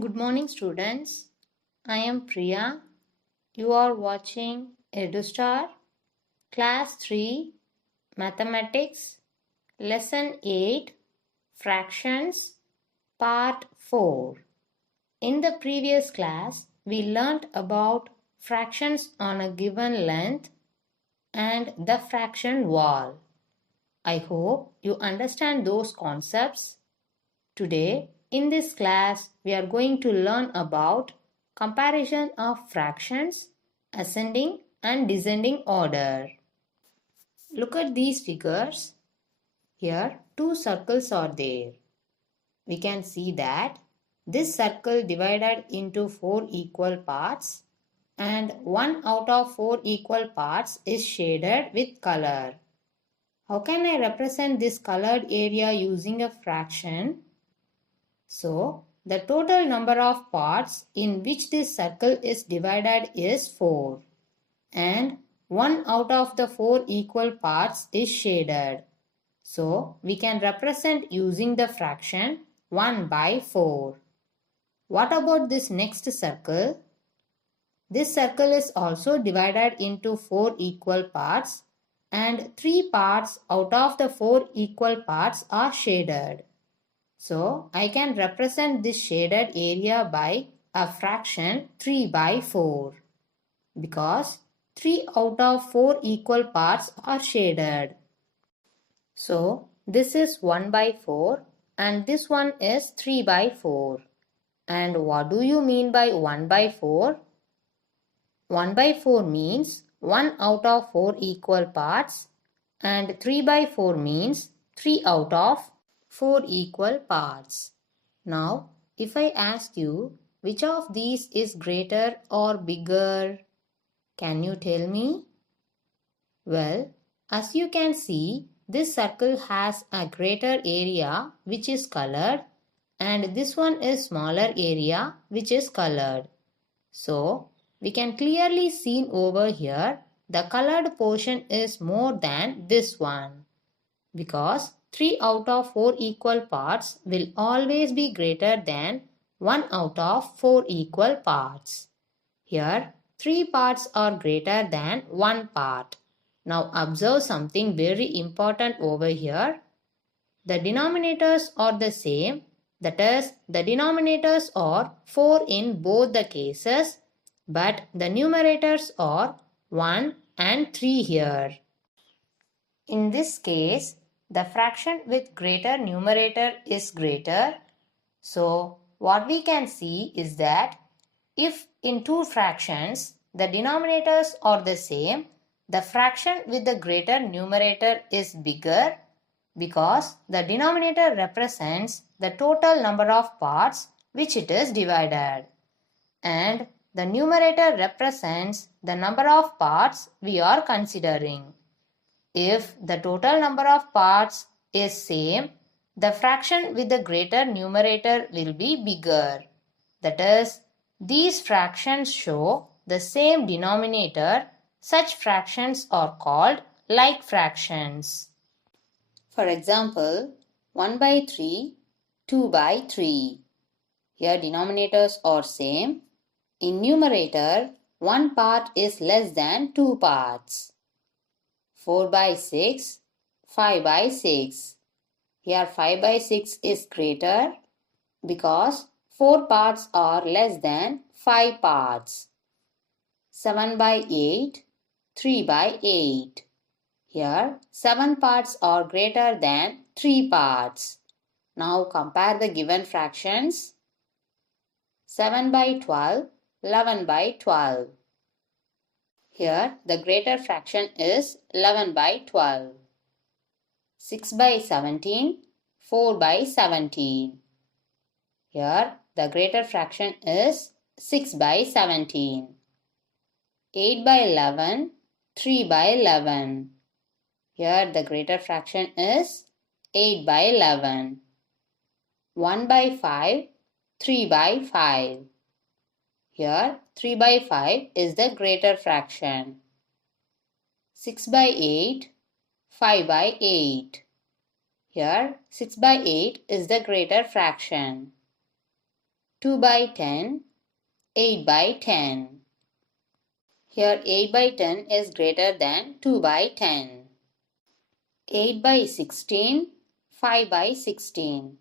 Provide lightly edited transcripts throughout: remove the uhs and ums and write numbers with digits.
Good morning, students. I am Priya. You are watching EduStar, Class 3, Mathematics, Lesson 8, Fractions, Part 4. In the previous class, we learnt about fractions on a given length and the fraction wall. I hope you understand those concepts. Today, in this class, we are going to learn about comparison of fractions, ascending and descending order. Look at these figures. Here, two circles are there. We can see that this circle divided into 4 equal parts and one out of 4 equal parts is shaded with color. How can I represent this colored area using a fraction? So, the total number of parts in which this circle is divided is 4. And 1 out of the 4 equal parts is shaded. So, we can represent using the fraction 1 by 4. What about this next circle? This circle is also divided into 4 equal parts and 3 parts out of the 4 equal parts are shaded. So, I can represent this shaded area by a fraction 3 by 4 because 3 out of 4 equal parts are shaded. So, this is 1 by 4 and this one is 3 by 4. And what do you mean by 1 by 4? 1 by 4 means 1 out of 4 equal parts and 3 by 4 means 3 out of 4 equal parts. Now, if I ask you which of these is greater or bigger, can you tell me? Well, as you can see, this circle has a greater area which is colored and this one is smaller area which is colored. So, we can clearly see over here the colored portion is more than this one because 3 out of 4 equal parts will always be greater than 1 out of 4 equal parts. Here, 3 parts are greater than 1 part. Now observe something very important over here. The denominators are the same, that is, the denominators are 4 in both the cases, but the numerators are 1 and 3 here. In this case, the fraction with greater numerator is greater. So, what we can see is that if in two fractions the denominators are the same, the fraction with the greater numerator is bigger because the denominator represents the total number of parts which it is divided. And the numerator represents the number of parts we are considering. If the total number of parts is same, the fraction with the greater numerator will be bigger. That is, these fractions show the same denominator. Such fractions are called like fractions. For example, 1 by 3, 2 by 3. Here denominators are same. In numerator, one part is less than 2 parts. 4 by 6, 5 by 6. Here 5 by 6 is greater because 4 parts are less than 5 parts. 7 by 8, 3 by 8. Here 7 parts are greater than 3 parts. Now compare the given fractions. 7 by 12, 11 by 12. Here the greater fraction is 11 by 12. 6 by 17, 4 by 17. Here the greater fraction is 6 by 17. 8 by 11, 3 by 11. Here the greater fraction is 8 by 11. 1 by 5, 3 by 5. Here 3 by 5 is the greater fraction. 6 by 8, 5 by 8. Here 6 by 8 is the greater fraction. 2 by 10, 8 by 10. Here 8 by 10 is greater than 2 by 10. 8 by 16, 5 by 16.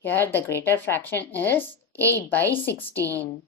Here the greater fraction is 8 by 16.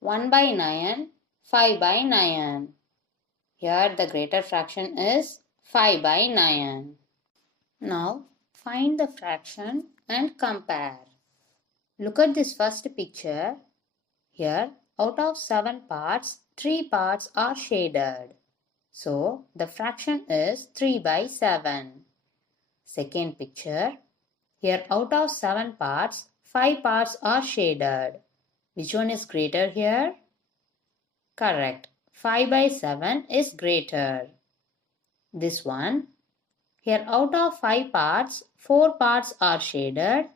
1 by 9, 5 by 9. Here the greater fraction is 5 by 9. Now find the fraction and compare. Look at this first picture. Here out of 7 parts, 3 parts are shaded. So the fraction is 3 by 7. Second picture. Here out of 7 parts, 5 parts are shaded. Which one is greater here? Correct. 5 by 7 is greater. This one. Here out of 5 parts, 4 parts are shaded.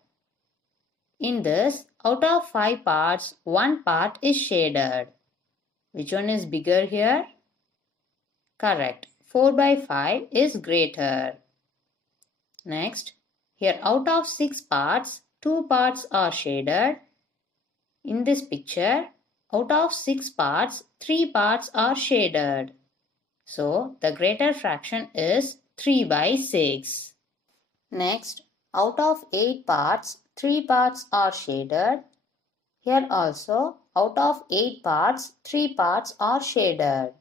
In this, out of 5 parts, 1 part is shaded. Which one is bigger here? Correct. 4 by 5 is greater. Next, here out of 6 parts, 2 parts are shaded. In this picture, out of 6 parts, 3 parts are shaded. So, the greater fraction is 3 by 6. Next, out of 8 parts, 3 parts are shaded. Here also, out of 8 parts, 3 parts are shaded.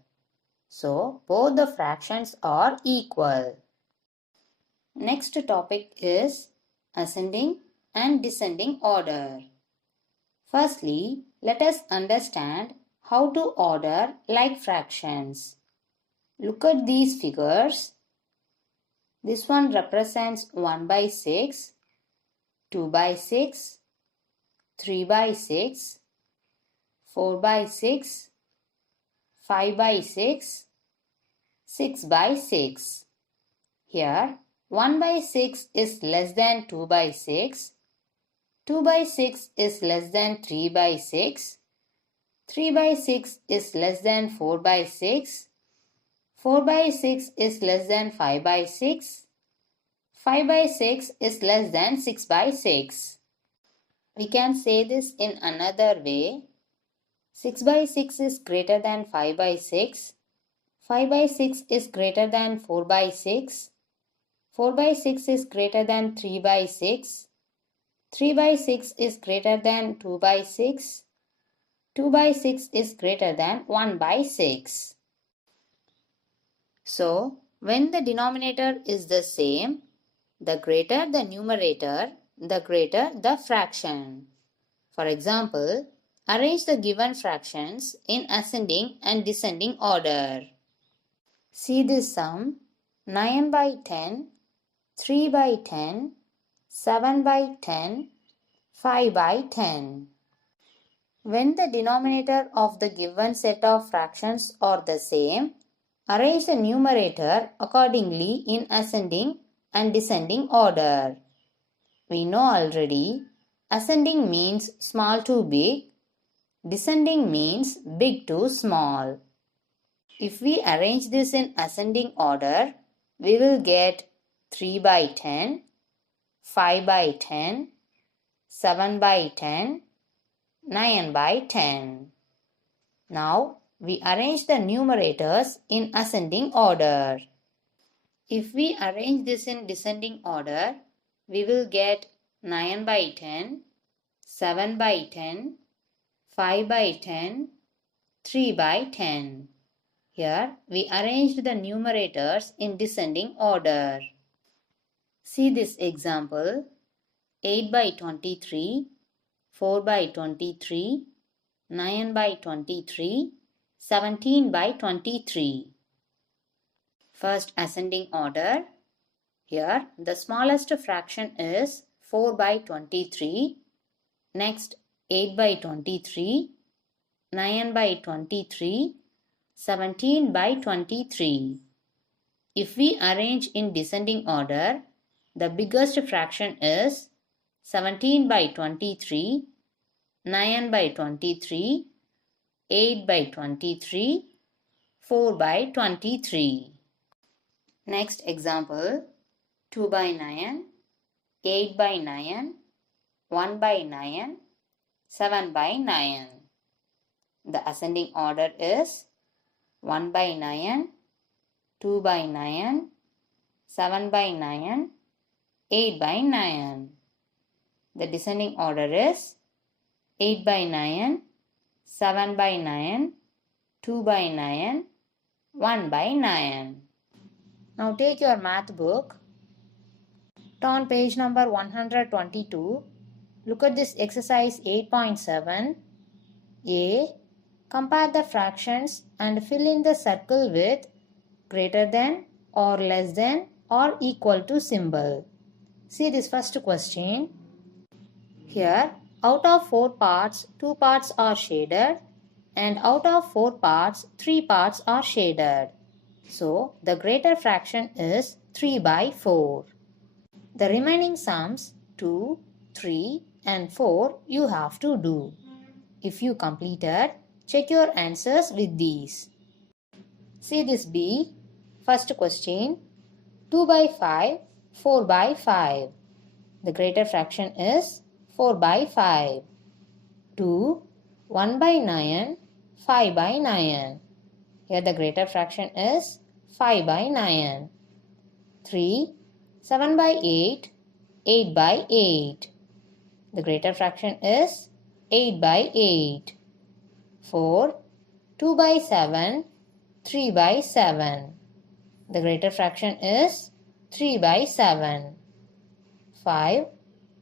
So, both the fractions are equal. Next topic is ascending and descending order. Firstly, let us understand how to order like fractions. Look at these figures. This one represents 1 by 6, 2 by 6, 3 by 6, 4 by 6, 5 by 6, 6 by 6. Here, 1 by 6 is less than 2 by 6. 2 by 6 is less than 3 by 6. 3 by 6 is less than 4 by 6. 4 by 6 is less than 5 by 6. 5 by 6 is less than 6 by 6. We can say this in another way. 6 by 6 is greater than 5 by 6. 5 by 6 is greater than 4 by 6. 4 by 6 is greater than 3 by 6. 3 by 6 is greater than 2 by 6. 2 by 6 is greater than 1 by 6. So, when the denominator is the same, the greater the numerator, the greater the fraction. For example, arrange the given fractions in ascending and descending order. See this sum: 9 by 10, 3 by 10, 7 by 10, 5 by 10. When the denominator of the given set of fractions are the same, arrange the numerator accordingly in ascending and descending order. We know already, ascending means small to big, descending means big to small. If we arrange this in ascending order, we will get 3 by 10, 5 by 10, 7 by 10, 9 by 10. Now, we arrange the numerators in ascending order. If we arrange this in descending order, we will get 9 by 10, 7 by 10, 5 by 10, 3 by 10. Here, we arranged the numerators in descending order. See this example: 8 by 23, 4 by 23, 9 by 23, 17 by 23. First, ascending order. Here, the smallest fraction is 4 by 23. Next, 8 by 23, 9 by 23, 17 by 23. If we arrange in descending order, the biggest fraction is 17 by 23, 9 by 23, 8 by 23, 4 by 23. Next example: 2 by 9, 8 by 9, 1 by 9, 7 by 9. The ascending order is 1 by 9, 2 by 9, 7 by 9, 8 by 9. The descending order is 8 by 9, 7 by 9, 2 by 9, 1 by 9. Now take your math book. Turn page number 122. Look at this exercise 8.7. A. Compare the fractions and fill in the circle with greater than or less than or equal to symbol. See this first question. Here, out of 4 parts, 2 parts are shaded, and out of 4 parts, 3 parts are shaded. So, the greater fraction is 3 by 4. The remaining sums 2, 3 and 4 you have to do. If you completed, check your answers with these. See this B. First question. 2 by 5, 4 by 5. The greater fraction is 4 by 5. 2. 1 by 9, 5 by 9. Here the greater fraction is 5 by 9. 3. 7 by 8, 8 by 8. The greater fraction is 8 by 8. 4. 2 by 7, 3 by 7. The greater fraction is 3 by 7. 5.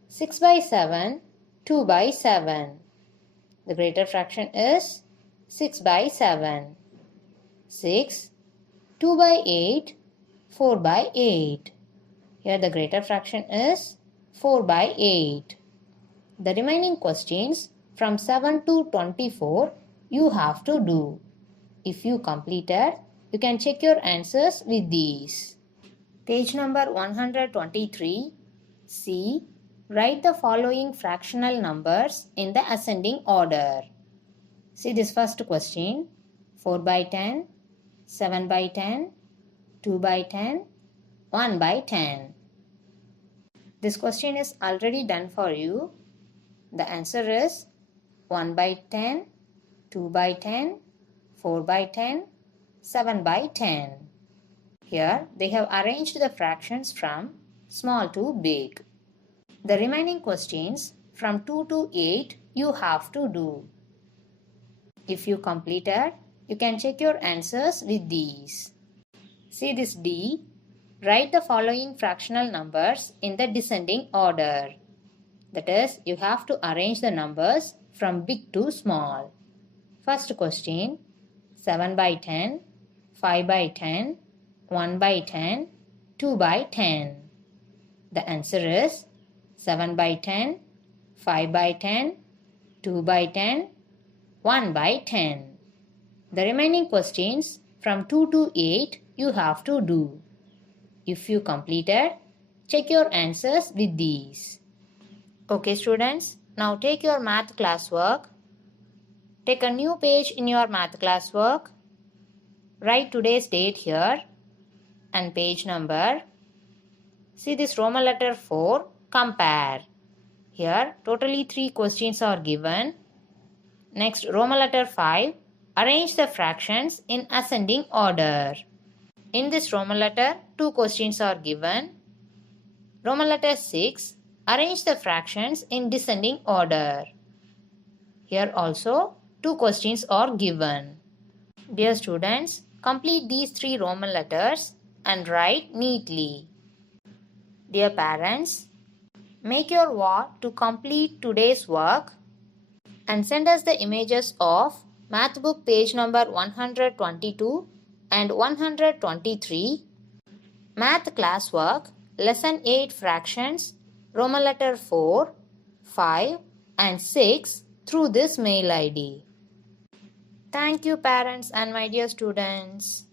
6 by 7, 2 by 7. The greater fraction is 6 by 7. 6. 2 by 8, 4 by 8. Here the greater fraction is 4 by 8. The remaining questions from 7 to 24 you have to do. If you completed, you can check your answers with these. Page number 123. C. Write the following fractional numbers in the ascending order. See this first question. 4 by 10, 7 by 10, 2 by 10, 1 by 10. This question is already done for you. The answer is 1 by 10, 2 by 10, 4 by 10, 7 by 10. Here they have arranged the fractions from small to big. The remaining questions from 2 to 8 you have to do. If you completed, you can check your answers with these. See this D. Write the following fractional numbers in the descending order. That is, you have to arrange the numbers from big to small. First question. 7 by 10, 5 by 10, 1 by 10, 2 by 10. The answer is 7 by 10, 5 by 10, 2 by 10, 1 by 10. The remaining questions from 2 to 8 you have to do. If you completed, check your answers with these. Okay students, now take your math classwork. Take a new page in your math classwork. Write today's date here and page number. See this Roman letter 4, compare. Here totally 3 questions are given. Next Roman letter 5, arrange the fractions in ascending order. In this Roman letter, 2 questions are given. Roman letter 6, arrange the fractions in descending order. Here also 2 questions are given. Dear students, complete these 3 Roman letters and write neatly. Dear parents, make your work to complete today's work and send us the images of math book page number 122 and 123, math classwork, lesson 8 fractions, Roman letter 4, 5 and 6 through this mail ID. Thank you parents and my dear students.